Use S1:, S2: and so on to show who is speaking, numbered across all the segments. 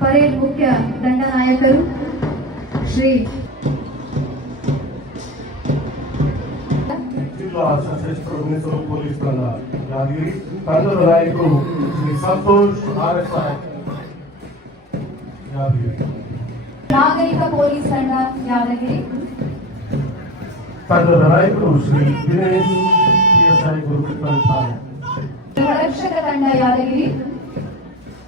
S1: Parade ಮುಖ್ಯ ದಂಡನಾಯಕರು ಶ್ರೀ
S2: ಜಿಲ್ಲಾ ಸಶಸ್ತ್ರ ಮೀಸಲು ಪೊಲೀಸ್ ತಂಡ ಯಾದಗಿರಿ ತಂಡದ ನಾಯಕರು Shri Santosh R S I Yadagiri
S1: ನಾಗರಿಕ ಪೊಲೀಸ್ ತಂಡ ಯಾದಗಿರಿ
S2: ತಂಡದ ನಾಯಕರು Shri Dinesh P S I Gurukrishna ಠಾಣೆ
S1: ರಕ್ಷಕ ತಂಡ ಯಾದಗಿರಿ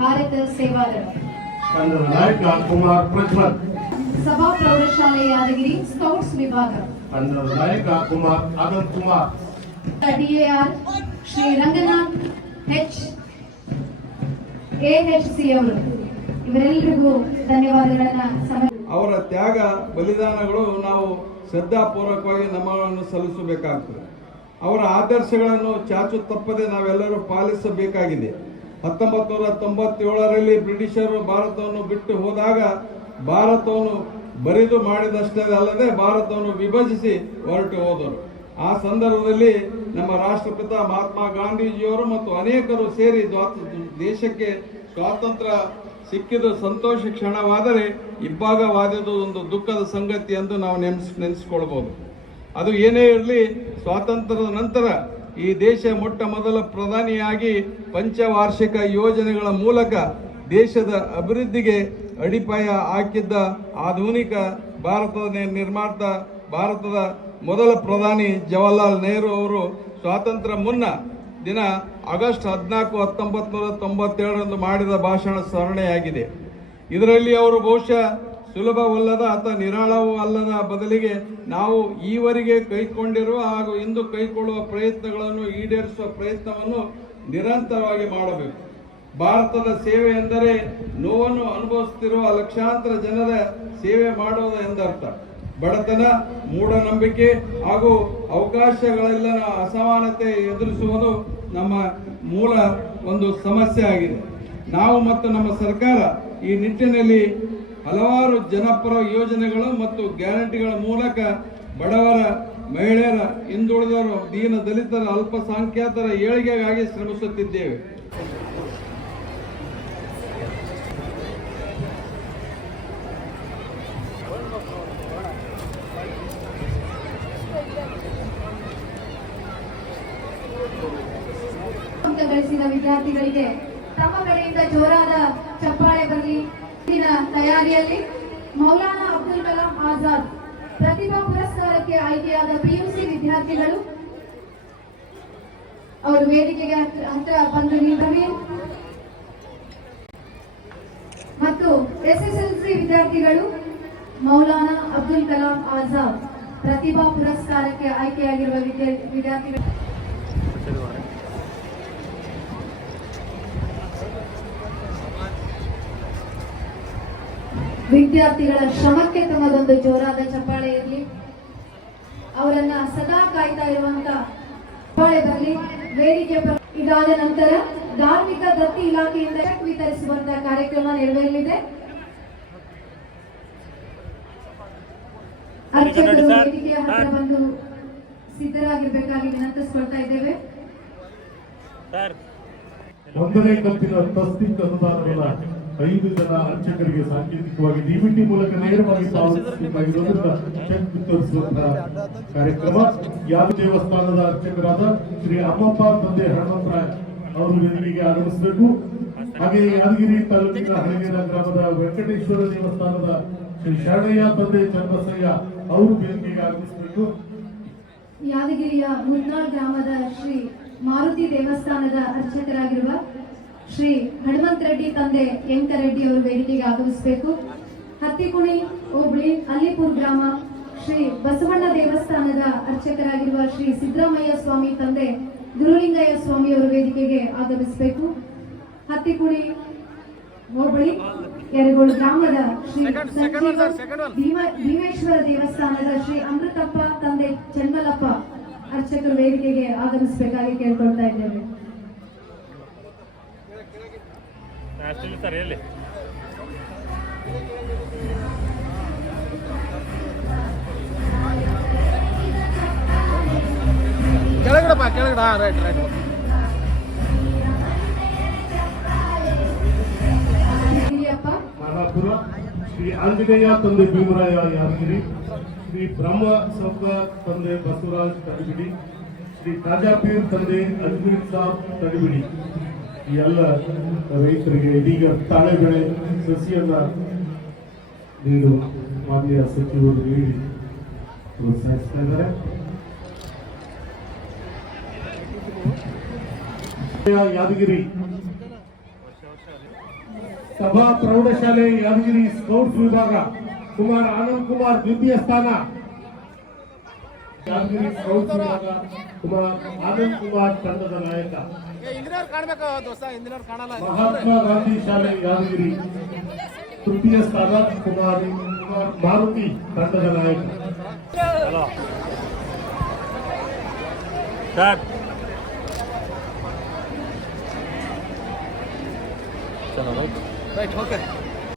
S1: ಭಾರತ ಸೇವಾದಳ.
S2: ನಾಯಕ ಕುಮಾರ್ ಪ್ರಜ್ವಲ್.
S1: ಸಭಾ ಪ್ರೌಢಶಾಲೆ ಯಾದಗಿರಿ ಸ್ಕೌಟ್ಸ್ ವಿಭಾಗ.
S2: ನಾಯಕ Kumar Anand Kumar.
S1: DAR Shri Ranganath H C ಅವರು. ಇವರೆಲ್ಲರಿಗೂ ಧನ್ಯವಾದಗಳನ್ನ
S3: ಅವರ ತ್ಯಾಗ ಬಲಿದಾನಗಳು ನಾವು ಶ್ರದ್ಧಾಪೂರ್ವಕವಾಗಿ ನಮ್ಮನ್ನು ಸಲ್ಲಿಸಬೇಕಾಗ್ತದೆ. ಅವರ ಆದರ್ಶಗಳನ್ನು ಚಾಚು ತಪ್ಪದೆ ನಾವೆಲ್ಲರೂ ಪಾಲಿಸಬೇಕಾಗಿದೆ. ಹತ್ತೊಂಬತ್ತು ನೂರ ತೊಂಬತ್ತೇಳರಲ್ಲಿ ಬ್ರಿಟಿಷರು ಭಾರತವನ್ನು ಬಿಟ್ಟು ಹೋದಾಗ ಭಾರತವನ್ನು ಬರಿದು ಮಾಡಿದಷ್ಟೇ ಅಲ್ಲದೆ ಭಾರತವನ್ನು ವಿಭಜಿಸಿ ಹೊರಟು ಹೋದರು. ಆ ಸಂದರ್ಭದಲ್ಲಿ ನಮ್ಮ ರಾಷ್ಟ್ರಪಿತ ಮಹಾತ್ಮ ಗಾಂಧೀಜಿಯವರು ಮತ್ತು ಅನೇಕರು ಸೇರಿ ದೇಶಕ್ಕೆ ಸ್ವಾತಂತ್ರ್ಯ ಸಿಕ್ಕಿದ ಸಂತೋಷ ಕ್ಷಣವಾದರೆ ಇಬ್ಬಾಗವಾದದ್ದು ಒಂದು ದುಃಖದ ಸಂಗತಿ ಎಂದು ನಾವು ನೆನೆಸ್ ನೆನೆಸ್ಕೊಳ್ಬೋದು. ಅದು ಏನೇ ಇರಲಿ, ಸ್ವಾತಂತ್ರ್ಯದ ನಂತರ ಈ ದೇಶ ಮೊಟ್ಟ ಮೊದಲ ಪ್ರಧಾನಿಯಾಗಿ ಪಂಚವಾರ್ಷಿಕ ಯೋಜನೆಗಳ ಮೂಲಕ ದೇಶದ ಅಭಿವೃದ್ಧಿಗೆ ಅಡಿಪಾಯ ಹಾಕಿದ್ದ ಆಧುನಿಕ ಭಾರತದ ನಿರ್ಮಾತ ಭಾರತದ ಮೊದಲ ಪ್ರಧಾನಿ ಜವಾಹರ್ಲಾಲ್ ನೆಹರು ಅವರು ಸ್ವಾತಂತ್ರ್ಯ ಮುನ್ನ ದಿನ ಆಗಸ್ಟ್ ಹದಿನಾಲ್ಕು ಹತ್ತೊಂಬತ್ತು ನೂರ ತೊಂಬತ್ತೇಳರಂದು ಮಾಡಿದ ಭಾಷಣ ಸ್ಮರಣೆಯಾಗಿದೆ. ಇದರಲ್ಲಿ ಅವರು ಬಹುಶಃ ಸುಲಭವಲ್ಲದ ಅಥವಾ ನಿರಾಳವೂ ಅಲ್ಲದ ಬದಲಿಗೆ ನಾವು ಈವರೆಗೆ ಕೈಕೊಂಡಿರುವ ಹಾಗೂ ಇಂದು ಕೈಕೊಳ್ಳುವ ಪ್ರಯತ್ನಗಳನ್ನು ಈಡೇರಿಸುವ ಪ್ರಯತ್ನವನ್ನು ನಿರಂತರವಾಗಿ ಮಾಡಬೇಕು. ಭಾರತದ ಸೇವೆ ಎಂದರೆ ನೋವನ್ನು ಅನುಭವಿಸುತ್ತಿರುವ ಲಕ್ಷಾಂತರ ಜನರ ಸೇವೆ ಮಾಡುವುದು ಎಂದರ್ಥ. ಬಡತನ, ಮೂಢನಂಬಿಕೆ ಹಾಗೂ ಅವಕಾಶಗಳೆಲ್ಲನ ಅಸಮಾನತೆ ಎದುರಿಸುವುದು ನಮ್ಮ ಮೂಲ ಒಂದು ಸಮಸ್ಯೆ ಆಗಿದೆ. ನಾವು ಮತ್ತು ನಮ್ಮ ಸರ್ಕಾರ ಈ ನಿಟ್ಟಿನಲ್ಲಿ ಹಲವಾರು ಜನಪರ ಯೋಜನೆಗಳು ಮತ್ತು ಗ್ಯಾರಂಟಿಗಳ ಮೂಲಕ ಬಡವರ, ಮಹಿಳೆಯರ, ಹಿಂದುಳಿದವರು ದೀನ ದಲಿತರ ಅಲ್ಪಸಂಖ್ಯಾತರ ಏಳಿಗೆಗಾಗಿ ಶ್ರಮಿಸುತ್ತಿದ್ದೇವೆ.
S1: ಗಳಿಸಿದ ವಿದ್ಯಾರ್ಥಿಗಳಿಗೆ ತಮ್ಮ ಕಡೆಯಿಂದ ಜೋರಾದ ಚಪ್ಪಾಳೆ ಬರಲಿ. ತಯಾರಿಯಲ್ಲಿ ಮೌಲಾನಾ ಅಬ್ದುಲ್ ಕಲಾಂ ಆಜಾದ್ ಪ್ರತಿಭಾ ಪುರಸ್ಕಾರಕ್ಕೆ ಆಯ್ಕೆಯಾದ ಪಿಯುಸಿ ವಿದ್ಯಾರ್ಥಿಗಳು. ಅವರು ವೇದಿಕೆಗೆ ಹತ್ರ ಬಂದು ನಿಂತವೆ ಮತ್ತು ಎಸ್ಎಸ್ಎಲ್ಸಿ ವಿದ್ಯಾರ್ಥಿಗಳು ಮೌಲಾನಾ ಅಬ್ದುಲ್ ಕಲಾಂ ಆಜಾದ್ ಪ್ರತಿಭಾ ಪುರಸ್ಕಾರಕ್ಕೆ ಆಯ್ಕೆಯಾಗಿರುವ ವಿದ್ಯಾರ್ಥಿಗಳು. ವಿದ್ಯಾರ್ಥಿಗಳ ಶ್ರಮಕ್ಕೆ ತಮ್ಮದೊಂದು ಜೋರಾದ ಚಪ್ಪಾಳೆ ಇರಲಿ. ಅವರನ್ನ ಸದಾ ಕಾಯ್ತಾ ಇರುವಂತ ಚಪ್ಪಾಳೆ ಬರಲಿ. ವೇದಿಕೆ ಇದಾದ ನಂತರ ಧಾರ್ಮಿಕ ದತ್ತಿ ಇಲಾಖೆಯಿಂದ ವಿತರಿಸುವಂತ ವಿತರಿಸುವಂತಹ ಕಾರ್ಯಕ್ರಮ ನೆರವೇರಲಿದೆ. ಅರ್ಚಕರು ವೇದಿಕೆಯ ಹತ್ರ ಬಂದು ಸಿದ್ಧರಾಗಿರ್ಬೇಕಾಗಿ ವಿನಂತಿಸ್ಕೊಳ್ತಾ ಇದ್ದೇವೆ.
S2: ಒಂದನೇ ಕಂತಿನ ತಸ್ತಿಕ್ ಅನುದಾನಗಳ ಐದು ಜನ ಅರ್ಚಕರಿಗೆ ಸಾಂಕೇತಿಕವಾಗಿ ಡಿಬಿಟಿ ಮೂಲಕ ನೇರವಾಗಿ ಪಾವತಿಸುವಂತಹ ಚೆಕ್ ವಿತರಿಸುವಂತಹ ಕಾರ್ಯಕ್ರಮ. ಯಾವ ದೇವಸ್ಥಾನದ ಅರ್ಚಕರಾದ ಶ್ರೀ ಅಮ್ಮಪ್ಪ ತಂದೆ ಹನುಮಂತರಾಯ್ ಅವರು ವೇದಿಕೆಗೆ ಆಗಮಿಸಬೇಕು? ಹಾಗೆ ಯಾದಗಿರಿ ತಾಲೂಕಿನ ಹಳಗೇರ ಗ್ರಾಮದ ವೆಂಕಟೇಶ್ವರ ದೇವಸ್ಥಾನದ ಶ್ರೀ ಶರಣಯ್ಯ ತಂದೆ ಚನ್ನಬಸಯ್ಯ ಅವರು ವೇದಿಕೆಗೆ ಆಗಮಿಸಬೇಕು.
S1: ಯಾದಗಿರಿಯ ಮುನ್ನಾಳ್ ಗ್ರಾಮದ ಶ್ರೀ ಮಾರುತಿ ದೇವಸ್ಥಾನದ ಅರ್ಚಕರಾಗಿರುವ ಶ್ರೀ ಹನುಮಂತ ರೆಡ್ಡಿ ತಂದೆ ರೆಡ್ಡಿ ಅವರು ವೇದಿಕೆಗೆ ಆಗಮಿಸಬೇಕು. ಹತ್ತಿಕುಣಿ ಹೋಬಳಿ ಅಲ್ಲಿಪುರ್ ಗ್ರಾಮ ಶ್ರೀ ಬಸವಣ್ಣ ದೇವಸ್ಥಾನದ ಅರ್ಚಕರಾಗಿರುವ ಶ್ರೀ ಸಿದ್ದರಾಮಯ್ಯ ಸ್ವಾಮಿ ತಂದೆ ಗುರುಲಿಂಗಯ್ಯ ಸ್ವಾಮಿ ಅವರು ವೇದಿಕೆಗೆ ಆಗಮಿಸಬೇಕು. ಹತ್ತಿಕುಣಿ ಹೋಬಳಿ ಯರಗೋಳು ಗ್ರಾಮದ ಶ್ರೀ ಭೀಮೇಶ್ವರ ದೇವಸ್ಥಾನದ ಶ್ರೀ ಅಮೃತಪ್ಪ ತಂದೆ ಚನ್ಮಲಪ್ಪ ಅರ್ಚಕರು ವೇದಿಕೆಗೆ ಆಗಮಿಸಬೇಕಾಗಿ ಕೇಳ್ಕೊಳ್ತಾ ಇದ್ದೇವೆ.
S4: ಅಷ್ಟಿಲ್ಲ ಸರ್ ಎಲ್ಲಿ?
S5: ಕೆಳಗಡೆಪ್ಪ ಕೆಳಗಡೆ ಹಾಂ ರೈಟ್ ರೈಟ್
S1: ಹಿರಿಯಪ್ಪ
S2: ಮಾದಾಪುರ ಶ್ರೀ ಆಂಜನೇಯ ತಂದೆ ಭೀಮರಾಯ ಯಾದಗಿರಿ ಶ್ರೀ ಬ್ರಹ್ಮ ಸೌಕ ತಂದೆ ಬಸವರಾಜ್ ತಡಿಬಿಡಿ ಶ್ರೀ ತಾಜಾಪೀರ್ ತಂದೆ ಅಜ್ಮೀರ್ ಸಾಬ್ ತಡಿಬಿಡಿ. ಎಲ್ಲ ರೈತರಿಗೆ ಇದೀಗ ತಾಳೆ ಬೆಳೆ ಸಸಿಯನ್ನ ನೀಡುವ ಮಾನ್ಯ ಸಚಿವರು ನೀಡಿ ಪ್ರೋತ್ಸಾಹಿಸ್ತಾ ಇದ್ದಾರೆ. ಯಾದಗಿರಿ. ಸಭಾ ಪ್ರೌಢಶಾಲೆ ಯಾದಗಿರಿ ಸ್ಕೌಟ್ಸ್ ವಿಭಾಗ. ಕುಮಾರ್ ಆನಂದ್ ಕುಮಾರ್ ದ್ವಿತೀಯ ಸ್ಥಾನ ಯಾದಗಿರಿ ಸ್ಕೌಟ್ಸ್ ವಿಭಾಗ ಕುಮಾರ್ ಆನಂದ್ ಕುಮಾರ್ ತಂಡದ ನಾಯಕ
S5: ಇಂಜಿನಿಯರ್ ಕಾಣ್ಬೇಕು ದೋಸ್ತ ಇಂಜಿನಿಯರ್ ಕಾಣಲ್ಲ
S2: ಮಹಾತ್ಮ ಗಾಂಧಿ ಶಾಲೆ ಯಾದಗಿರಿ ತೃತೀಯ ಸ್ಥಾನ ಕುಮಾರ್ ಕುಮಾರ್ ಮಾರುತಿ ತಂಡದ ನಾಯಕ
S4: ಹಲೋ ಸರ್ ಚಲೋ ರೈಟ್
S5: ರೈಟ್ ಓಕೆ